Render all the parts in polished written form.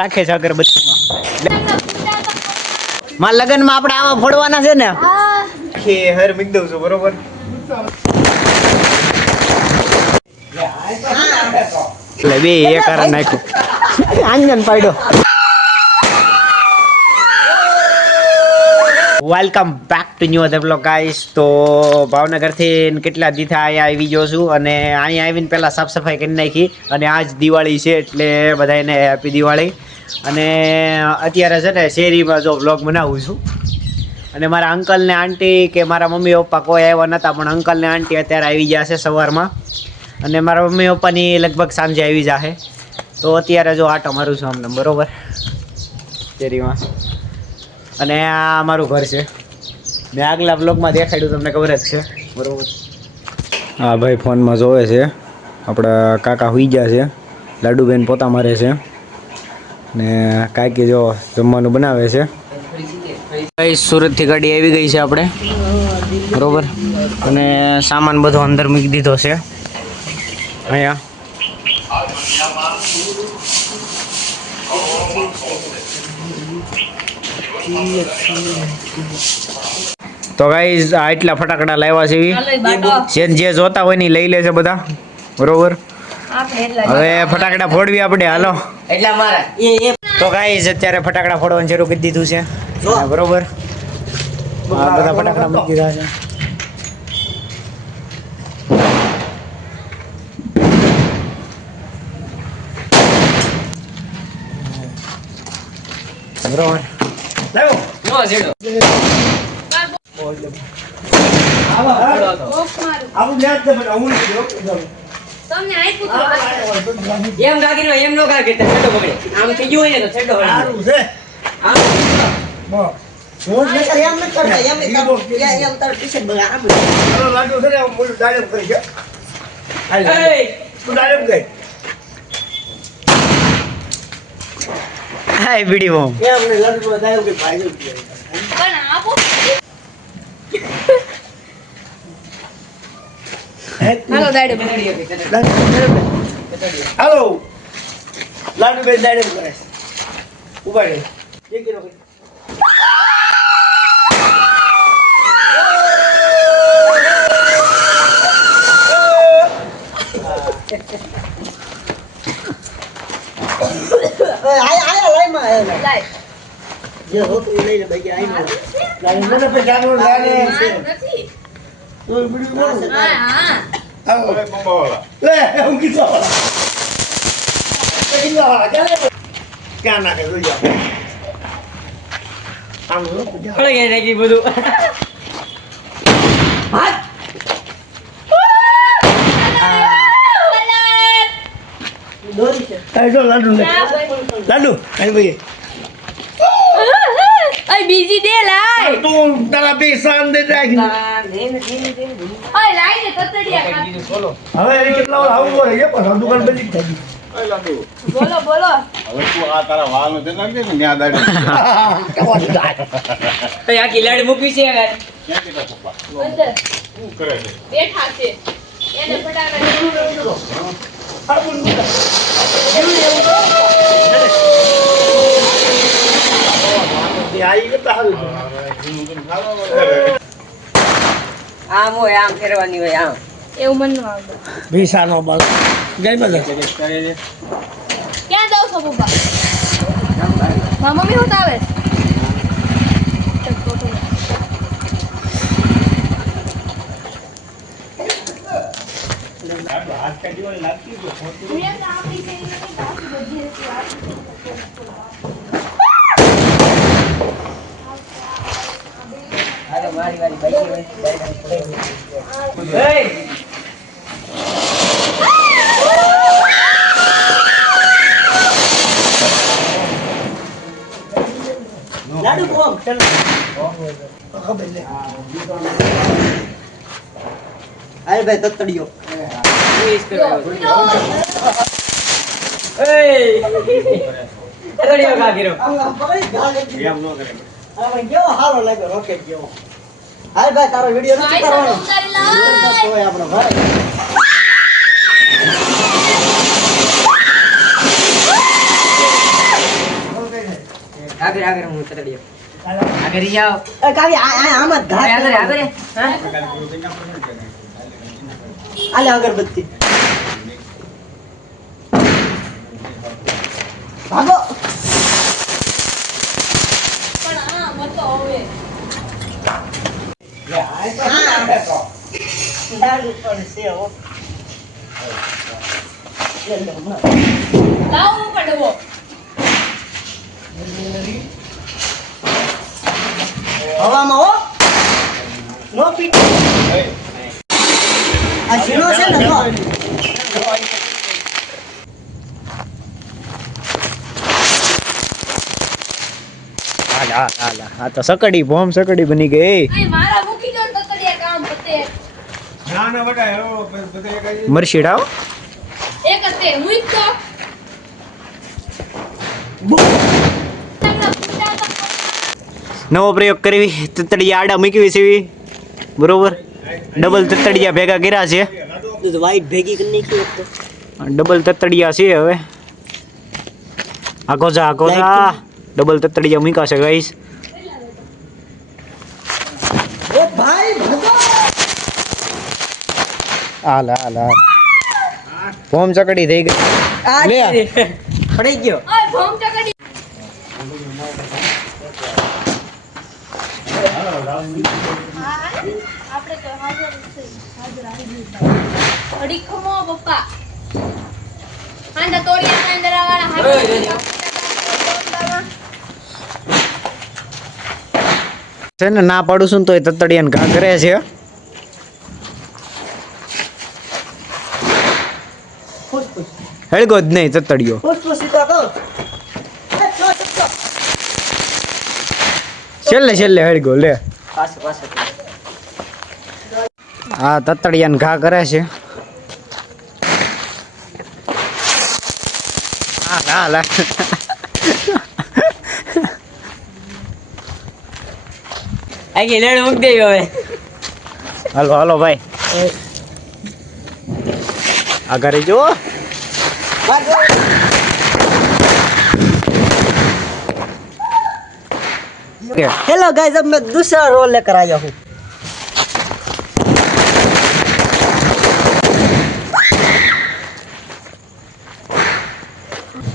રાખે છે અગરબત્તીમાં. માં લગનમાં આપણે આમાં ફોડવાના છે ને કે હર મીક દઉં છું બરોબર. એટલે બે એ કારણ નાખ્યું આંગણ પાડ્યો. Welcome back to new other blog guys. તો ભાવનગરથી કેટલા દીથા અહીંયા આવી ગયો છું અને અહીંયા આવીને પહેલાં સાફ સફાઈ કરી નાખી અને આજ દિવાળી છે એટલે બધાને હેપી દિવાળી. અને અત્યારે છે ને શેરીમાં જો બ્લોગ બનાવું છું અને મારા અંકલ ને આંટી કે મારા મમ્મી પપ્પા કોઈ આવ્યા નહોતા પણ અંકલ ને આંટી અત્યારે આવી ગયા છે સવારમાં અને મારા મમ્મી પપ્પાની લગભગ સાંજે આવી જશે. તો અત્યારે જો આટો મારું છું અમને બરોબર શેરીમાં. અને આ અમારું ઘર છે મેં આગલા બ્લોગમાં દેખાડ્યું તમને ખબર જ છે બરોબર. હા ભાઈ ફોનમાં જોવે છે આપણા કાકા હોઈ ગયા છે, લાડુબેન પોતા મારે છે ને કાકી જો જમવાનું બનાવે છે. સુરતથી ગાડી આવી ગઈ છે આપણે બરોબર અને સામાન બધો અંદર મૂકી દીધો છે અહીંયા. તો ગાઈઝ આ એટલા ફટાકડા લાવ્યા છે જે જોતા હોય ને લઈ લે છે બધા બરોબર. હવે ફટાકડા ફોડવી આપણે હાલો. તો ગાઈઝ અત્યારે ફટાકડા ફોડવાનું શરૂ કરી દીધું છે બરોબર. આ બધા ફટાકડા મૂકી દીધા છે. બરોબર હાય વિડિયો હાલો દાડે હાલો લાડુ બે દાડે કરે ઉભાડે જે કિલો જે હોત એ લઈ લે ભાઈ આઈ લાડુ મને પે જાનો લાડે નથી તો બીડું બોલ હા આવો લે મમ્મા લે હું કીધો ક્યાં નાખે જોઈ જાવ આમ લો પડે ગઈ નાખી બધું હાથ દોરી છે આ જો લાડુ લે લાડુ આઈ ભાઈ ઓય બીજી દે લાય તું તારા પૈસા દે રાખી ઓય લાય ને તતડિયા હવે એ કેટલા વાર આવું પડે છે પણ દુકાન બધી થઈ ગઈ. બોલો બોલો હવે તું આ તારા વાળ ને નાખજે ને ન્યા દાડે તો આ કિલાડી મૂકી છે યાર ક્યાં કેતા પપ્પા અંદર શું કરે છે બેઠા છે એને આમ હોય આમ ફેરવાની હોય આમ એવું મન નો આવે. ભીસાનો બસ ગઈ મજા ક્યાં જાવ છો પપ્પા? મારા મમ્મી હોત આવે મારી વારી બાઈક લાડુ કોમ ચલ ખબર લે અરે ભાઈ તતડિયો તતડિયો કા ગીરો એમ નો કરે આ ભાઈ કેવો હારો લાગ્યો રોકેટ જેવો. હાલ ભાઈ તારો વિડિયો નથી કરવાનો તોય આપણો ભાઈ આગળ હું તતડીયો. આગળ ઈ આવ. કાવી આમ જ ઘા આગળ હા આલે અગરબત્તી ભાગો પણ આ મતો હવે લાવો પડવો હવામાં હો નો પીટ આ ઝીણો છે ને તો હાલ આ તો સકડી બોમ્બ સકડી બની ગઈ. આ મારા મૂકી દો તતડિયા કામ પતે ના ના બેટા એવો બધા એક જ મરશીડાઓ એક જ તે મૂક તો નવો પ્રયોગ કરવી. તતડિયા આડા મૂકવી છે બરોબર. ડબલ તતડિયા ભેગા કર્યા છે. વાઈટ ભેગી કરી નાખી એક તો ડબલ તતડિયા છે હવે. આગો જા ડબલ તતડિયા મૂકાશે ગાઈસ. એ ભાઈ ભાગો હાલ બોમ્બ ચકડી થઈ ગઈ. આ લે. પડી ગયો ઓય ભોમ ચકડી આપણે તો હાજર આવી ગયું અડી ખમો પપ્પા આંડા તોડિયા અંદર વાળા હાથ છે ને ના પાડું છું ને તોય તતડિયાને ઘા કરે છે. ખુશ ખુશ હેળગો જ નહીં તતડિયો. ખુશ ખુશ સીધા કહો છેલ્લે હેળગો લે. પાછો પાછો આ તતડિયાને ઘા કરે છે. હાલ આગે લેડ મૂક દે હવે હાલો ભાઈ આગળ જો. हेलो गाइस अब मैं दूसरा रोल लेकर आया हूँ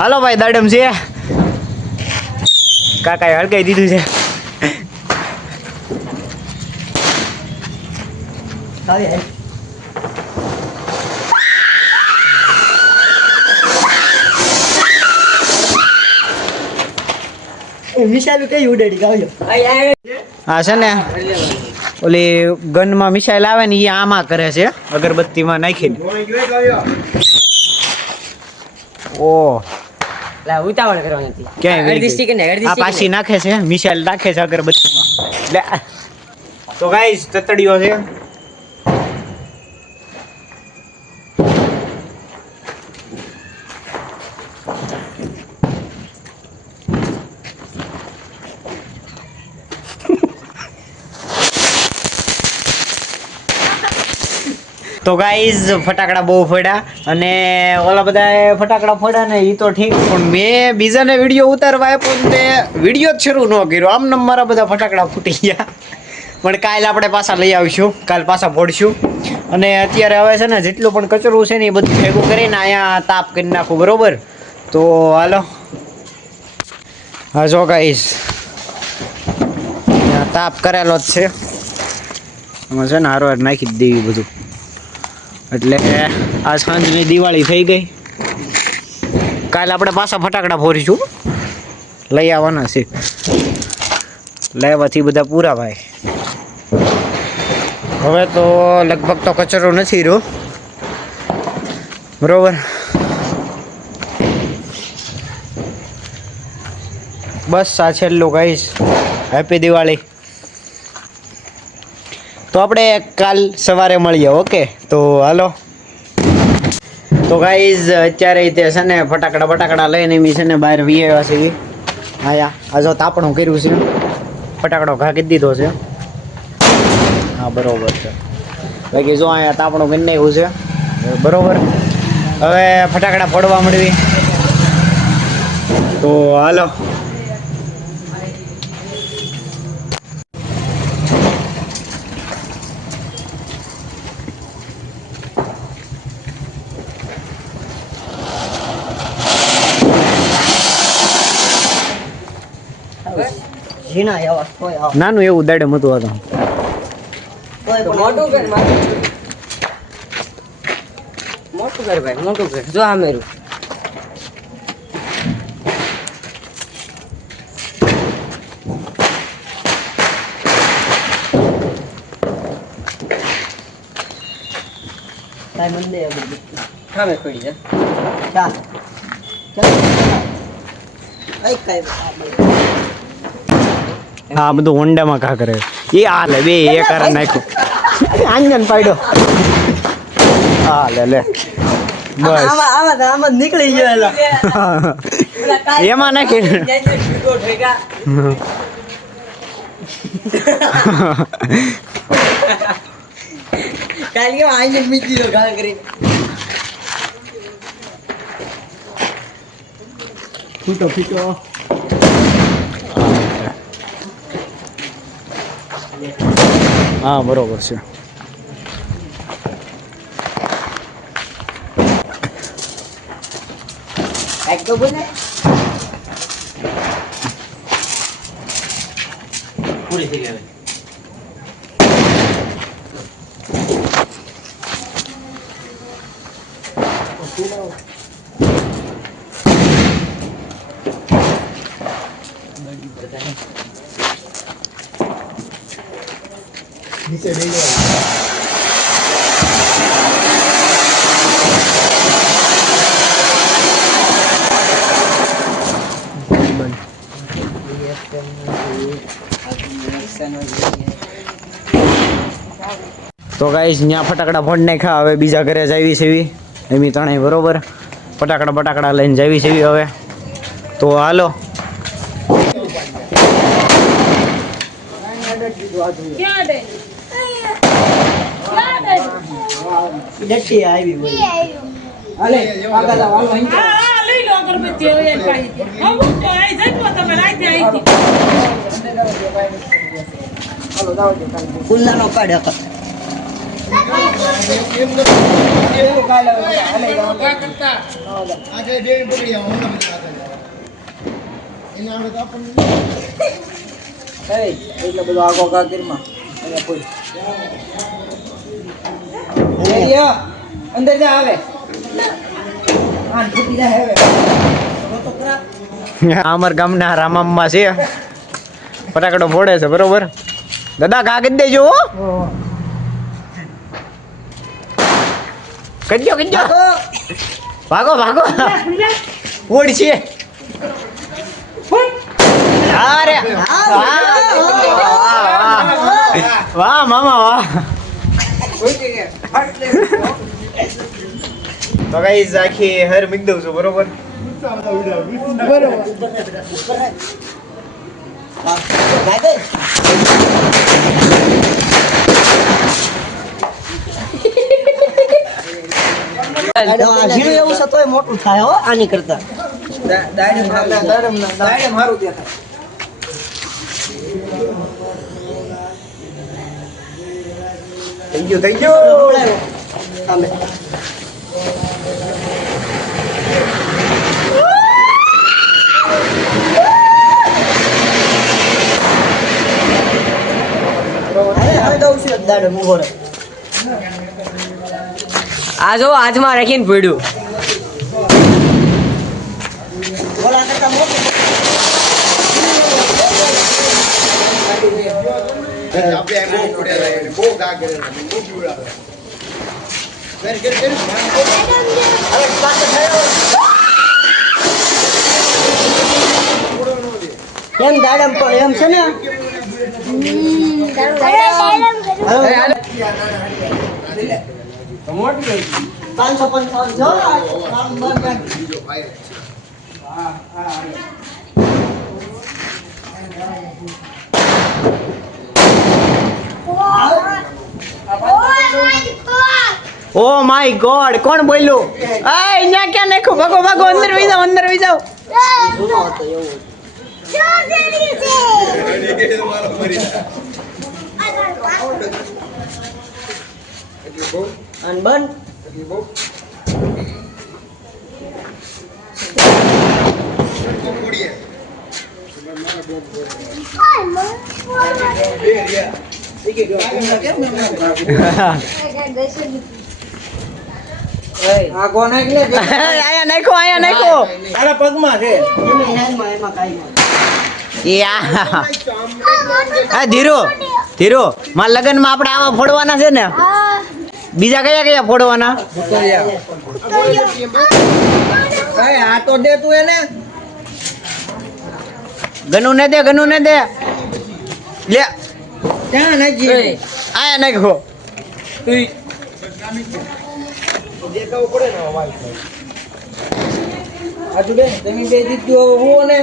હાલો ભાઈ દાડમ છે કાકાએ હળગાઈ દીધું છે. મિસાઈલ કઈ ઉડાડી ગાવ્યો આ છે ને ઓલી ગનમાં મિસાઈલ આવે ને એ આમાં કરે છે અગરબત્તીમાં નાખીને. જોઈ જોઈ ગયો ઓહ લા ઉતાવળ કરવાની હતી ક્યાંય વહી અડધી ગઈ. સ્ટીક ને અડધી આ પાછી નાખે છે મિસાઈલ નાખે છે અગરબત્તીમાં. લે. તો ગાઈસ તતડીયો છે. તો ગાઈઝ ફટાકડા બહુ ફોડ્યા અને ઓલા બધા ફટાકડા ફોડ્યા ને એ તો ઠીક, પણ મેં બીજાને વિડીયો ઉતારવા આપ્યો ને વિડીયો જ શરૂ ન કર્યો. આમ મારા બધા ફટાકડા ફૂટી ગયા. પણ કાલે આપણે પાછા લઈ આવીશું, કાલ પાછા ફોડશું. અને અત્યારે હવે છે ને જેટલું પણ કચરું છે ને એ બધું ભેગું કરીને અહીંયા તાપ કરી નાખું. બરોબર, તો હાલો. હા જો ગાઈઝ તાપ કરેલો જ છે. એમાં છે ને હારો નાખી જ દેવી બધું. એટલે આ સાંજની દિવાળી થઈ ગઈ. કાલે આપણે પાછા ફટાકડા ફોડીશું, લઈ આવવાના છે. લેવાથી બધા પૂરા ભાઈ. હવે તો લગભગ તો કચરો નથી રહ્યો. બરોબર, બસ આ છેલ્લું કહીશ. હેપી દિવાળી. તો આપણે કાલ સવારે મળીએ. ઓકે, તો હાલો. તો ગાઈઝ અત્યારે તે છે ને ફટાકડા લઈને એમ છે ને બહાર વીએ છે. આયા આ જો તાપણું કર્યું છે, ફટાકડો ઘાકી દીધો છે. હા બરોબર છે. બાકી જો અહીંયા તાપણું કરી નાખ્યું છે. બરોબર, હવે ફટાકડા ફોડવા મળવી. તો હાલો. ઝીણા એવા હોય આવ. નાનું એવું દાડમ હતું આ તો. તોય પણ મોટું કર મોટું કર ભાઈ મોટું કર જો આ મેરું કાંઈ મને દે અગરબત્તી. સામે પડી જા ચા. ચાલ. આઈ કાંઈ આ બધું હોન્ડામાં કા કરે એ આ લે બે એ કર નાખ્યું આંજન પાડ્યો આ લે લે બસ આમાં નીકળી ગયો એલા. એમાં નાખી કાલ કે આઈને મીઠી લો ગાળ કરી. ફૂટો ફૂટો. હા બરોબર છે કાંઈક તો બોલે. પૂરી થઈ ગઈ. નીચે બેસી જાઓ. તો ગાઈસ ત્યાં ફટાકડા ફોડ નાખ્યા હવે બીજા ઘરે જાવી છે એવી એમી ત્રણેય બરોબર ફટાકડા લઈને જાવી છે હવે તો હાલો ક્યાં દે ડટ્ટી આવી હોય. અલે આગળ આવો અહીં લઈ લો અગરબત્તી હવે એમ પાડી દે હું તો આઈ જાય તમે રાતે આઈ હાલો દાવ દે કાલ ફૂલદાનો કાઢ હક. એવું કાલ હાલે જાવ કરતા આ જે બે પકડી આવો હું તમને વાત કરું. એને આવડે તો આપણને એ એટલો બધો આગો ગાગીરમાં અહીંયા કોઈ લ્યો અંદર જા આવે આ ફૂટી જાય હવે તો ખરા અમાર ગામના રામામમાં છે ફટાકડો ફોડે છે બરોબર દાદા કાગળ દેજો હો કજો ભાગો ઓડ છે અરે વાહ મામા વાહ તો ગાઈસ આખી હર મીક દઉં છું બરોબર ઝીણું એવું છે તોય મોટું થાય હો આની કરતા. દાડી મારું દેખાય થઈ ગયું સામે. હવે દઉં છું એક દાડે ઊભો રહે. આ જો આજમાં રાખીને પડ્યું ઓલા કરતા મોટું. આપણે એમ બહુ પડ્યા રહે બહુ ગા કરે બહુ પીવડાવે. હવે પાછો થયો. એમ દાડમ પણ એમ છે ને. મોટી 555 જો બીજો ભાઈ ઓ માય ગોડ કોણ બોલ્યું આ અહીંયા ક્યાં નાખ્યું ભાગો અંદર વી જાઓ જૂનો હતો એવું. મારો મરી અને બંધ. મૂડીએ આ કોણ એટલે આયા નાખો તારા પગમાં છે યા આ ધીરો મારા લગનમાં આપણે આવા ફોડવાના છે ને બીજા કયા ફોડવાના આ તો દે તું એને ગનુ ને દે લે ક્યાં નાખી આયા નાખો દેખાવું પડે ને અવાજ આજુ બેન તમે બે જીત્યું હવે હું ને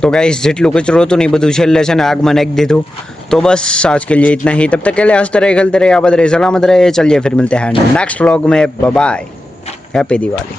तो गाइस જેટલું કચરો હતું ને એ બધું છેલ્લે છે ને આગમાં નાખી દીધું तो बस आज के लिए इतना ही तब तक के लिए हंसते रहे खेलते रहे आबाद रहे सलामत रहे चलिए फिर मिलते हैं नेक्स्ट व्लॉग में बाय बाय हैप्पी दिवाली।